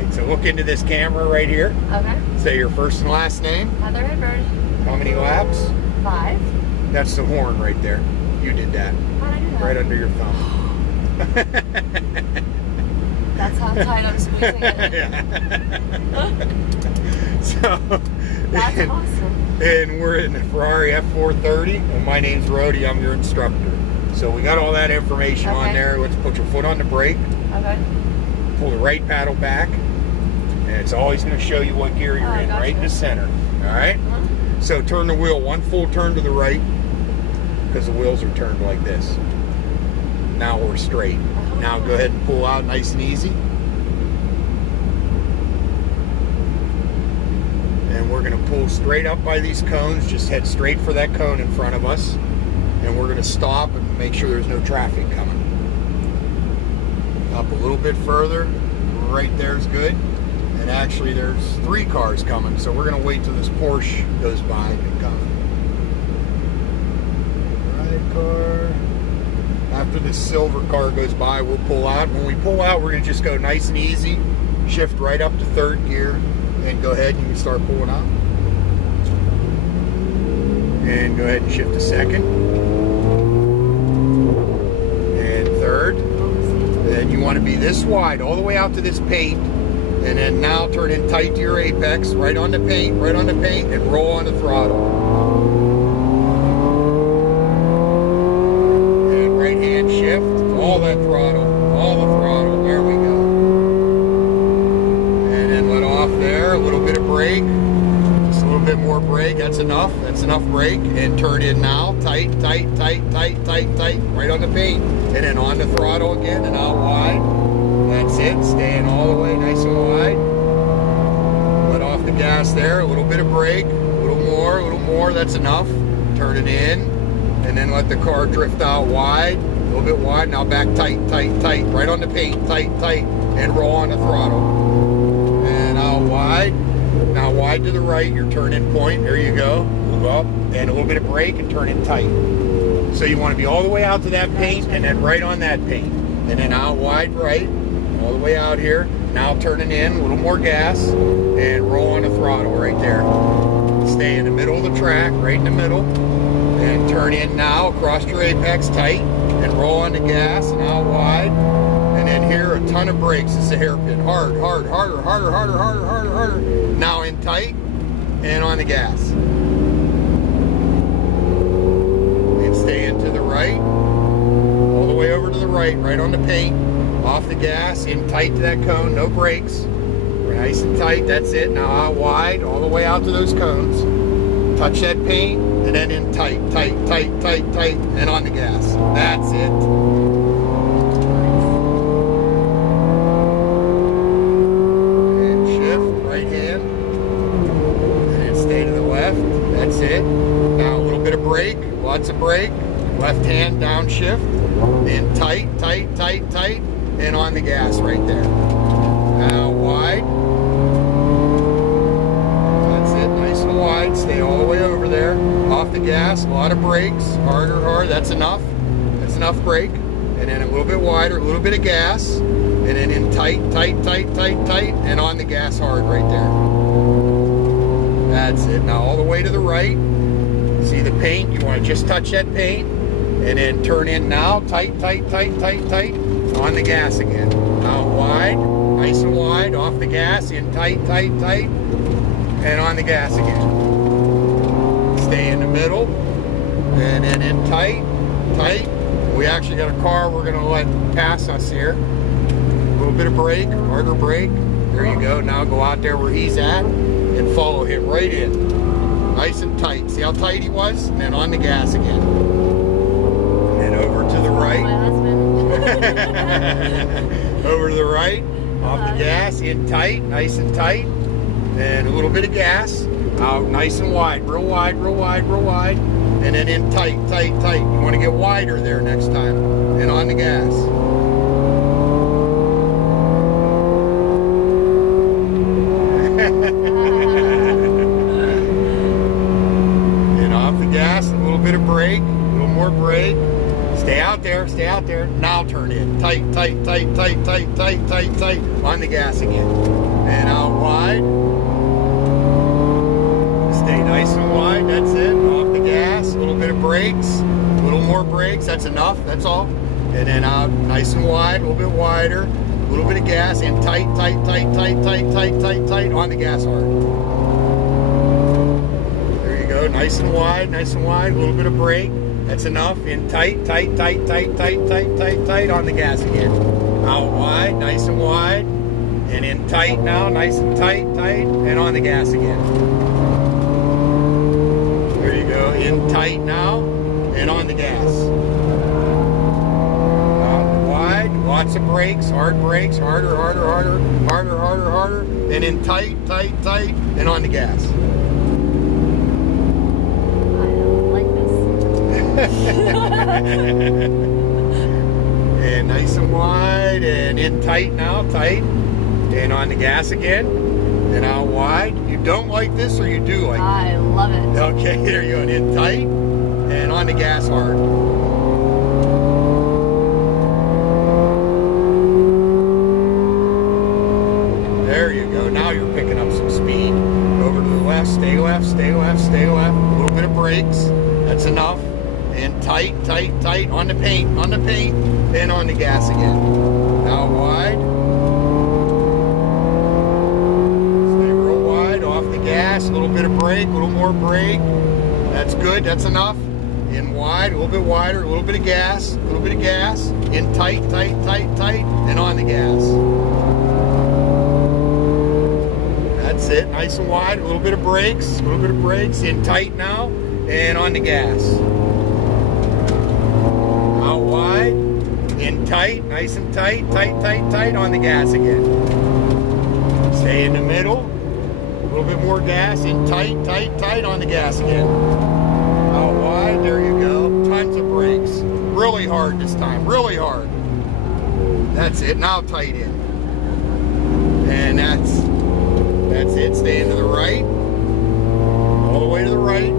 right, so look into this camera right here. Okay. Say your first and last name. Heather Hibbert. How many laps? 5. That's the horn right there. You did that. How did I do that? Right under your thumb. That's how tight I'm squeezing it. Yeah. So, That's awesome. And we're in the Ferrari F430, and my name's Rody. I'm your instructor. So we got all that information on there. Let's put your foot on the brake. Okay. Pull the right paddle back, and it's always going to show you what gear you're in, gotcha. right in the center. All right. So turn the wheel one full turn to the right, because the wheels are turned like this. Now we're straight. Now go ahead and pull out nice and easy. And we're going to pull straight up by these cones. Just head straight for that cone in front of us. And we're going to stop and make sure there's no traffic coming. Up a little bit further. Right there is good. And actually there's 3 cars coming. So we're going to wait till this Porsche goes by and come. Right car. After this silver car goes by, we'll pull out. When we pull out, we're going to just go nice and easy. Shift right up to 3rd gear. And go ahead and you can start pulling out. And go ahead and shift to 2nd. And 3rd. And you want to be this wide, all the way out to this paint. And then now turn in tight to your apex, right on the paint, and roll on the throttle. And right hand shift, all that throttle, there we go. And then let off there, a little bit of brake, just a little bit more brake, that's enough brake, and turn in now, tight, right on the paint. And then on the throttle again, and out wide. That's it, staying all the way nice and wide. Let off the gas there, a little bit of brake, a little more, that's enough. Turn it in, and then let the car drift out wide, a little bit wide. Now back tight, right on the paint, tight, and roll on the throttle. And out wide, now wide to the right, your turn-in point, there you go. Move up, and a little bit of brake, and turn in tight. So you want to be all the way out to that paint, and then right on that paint. And then out wide right, all the way out here. Now turning in, a little more gas, and roll on the throttle right there. Stay in the middle of the track, right in the middle. And turn in now, across your apex, tight, and roll on the gas, and out wide. And then here, a ton of brakes. It's a hairpin. Harder. Now in tight, and on the gas. And stay into the right, all the way over to the right on the paint. Off the gas, in tight to that cone, no brakes. Nice and tight, that's it. Now out wide, all the way out to those cones. Touch that paint, and then in tight, and on the gas. That's it. And shift, right hand. And then stay to the left, that's it. Now a little bit of brake, lots of brake. Left hand, downshift. In tight, and on the gas right there. Now wide. That's it, nice and wide. Stay all the way over there. Off the gas, a lot of brakes. Harder, that's enough. That's enough brake. And then a little bit wider, a little bit of gas. And then in tight, and on the gas hard right there. That's it. Now all the way to the right. See the paint? You want to just touch that paint. And then turn in now, tight, on the gas again. Now wide, nice and wide, off the gas, in tight, and on the gas again. Stay in the middle, and then in tight. We actually got a car we're gonna let pass us here. A little bit of brake, harder brake. There you go, now go out there where he's at, and follow him right in. Nice and tight, see how tight he was? And then on the gas again. Over to the right. My husband. Over to the right. Off the gas. In tight. Nice and tight. And a little bit of gas. Out nice and wide. Real wide. And then in tight. You want to get wider there next time. And on the gas. And off the gas. A little bit of brake. A little more brake. Stay out there. Now turn in. Tight. On the gas again. and out wide. Stay nice and wide, that's it. Off the gas, a little bit of brakes, a little more brakes, that's enough, that's all. And then out nice and wide, a little bit wider, a little bit of gas, and tight, tight, tight, tight, tight, tight, tight, tight, on the gas hard. There you go, nice and wide, a little bit of brake, that's enough. In tight, tight, tight, tight, tight, tight, tight, tight, on the gas again. Out wide, nice and wide, and in tight now, nice and tight, tight, and on the gas again. There you go, in tight now, and on the gas. Out wide, lots of brakes, harder, harder, harder, harder, harder, harder, and in tight, tight, tight, and on the gas. And nice and wide, and in tight now, tight, and on the gas again, and out wide. You don't like this, or you do like it? I love it. Okay, there you go, and in tight, and on the gas hard. There you go, now you're picking up some speed. Over to the left, stay left, stay left, stay left. A little bit of brakes, that's enough. And tight, tight, tight, on the paint, and on the gas again. Out wide. Stay real wide, off the gas, a little bit of brake, a little more brake. That's good, that's enough. In wide, a little bit wider, a little bit of gas, a little bit of gas. In tight, tight, tight, tight, and on the gas. That's it, nice and wide, a little bit of brakes, in tight now, and on the gas. Out wide, in tight, nice and tight, tight, tight, tight, on the gas again. Stay in the middle, a little bit more gas, in tight, tight, tight, on the gas again. Out wide, there you go, tons of brakes. Really hard this time, really hard. That's it, now tight in. And that's it, stay into the right, all the way to the right.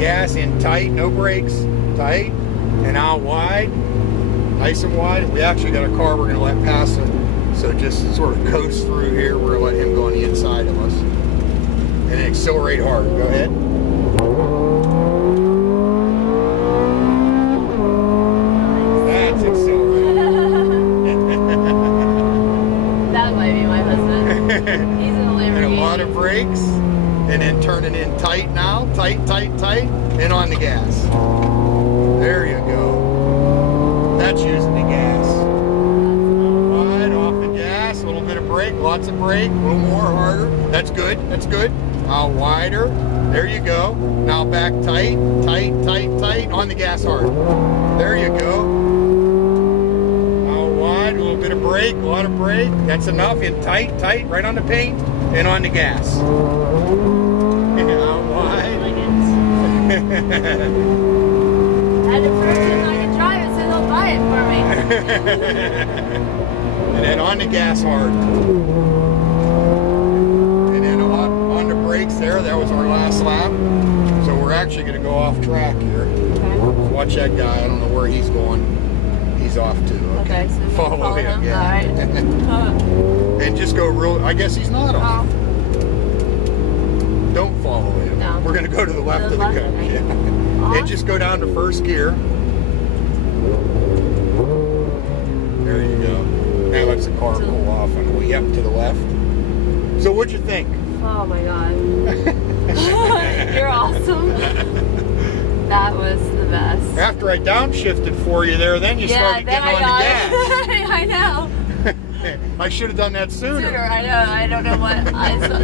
Gas, in tight, no brakes, tight, and out wide, nice and wide. We actually got a car we're going to let pass it, so just sort of coast through here. We're going to let him go on the inside of us, and then accelerate hard. Go ahead. That's accelerating. That might be my husband. He's in a Lamborghini. And a lot of brakes. And then turning in tight now, tight, tight, tight, and on the gas. There you go. That's using the gas. Wide, off the gas, a little bit of brake, lots of brake, a little more, harder. That's good, that's good. Out wider, there you go. Now back tight, tight, tight, tight, on the gas hard. There you go. Out wide, a little bit of brake, a lot of brake. That's enough, in tight, tight, right on the paint, and on the gas. Out wide. And the person I can drive it, so they'll buy it for me. And then on the gas hard. And then on the brakes there, that was our last lap. So we're actually going to go off track here. Okay. Watch that guy, I don't know where he's going. He's off too. Okay, so follow him. Yeah. All right. And just go real, I guess he's not off. Don't follow him. No. We're going to go to the left of the coach. Yeah. And just go down to first gear. There you go. Now lets the car pull off and we up to the left. So what'd you think? Oh my God. You're awesome. That was the best. After I downshifted for you there, then you started getting on the gas. I know. I should have done that sooner. I know. I don't know what I saw.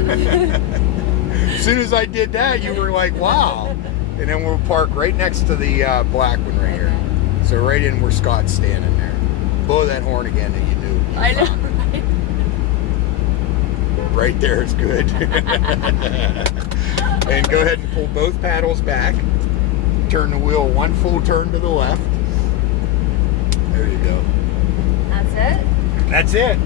As soon as I did that, you were like, wow. And then we'll park right next to the black one right here. So right in where Scott's standing there. Blow that horn again that you knew. I know. Right there is good. And go ahead and pull both paddles back. Turn the wheel one full turn to the left. There you go. That's it? That's it.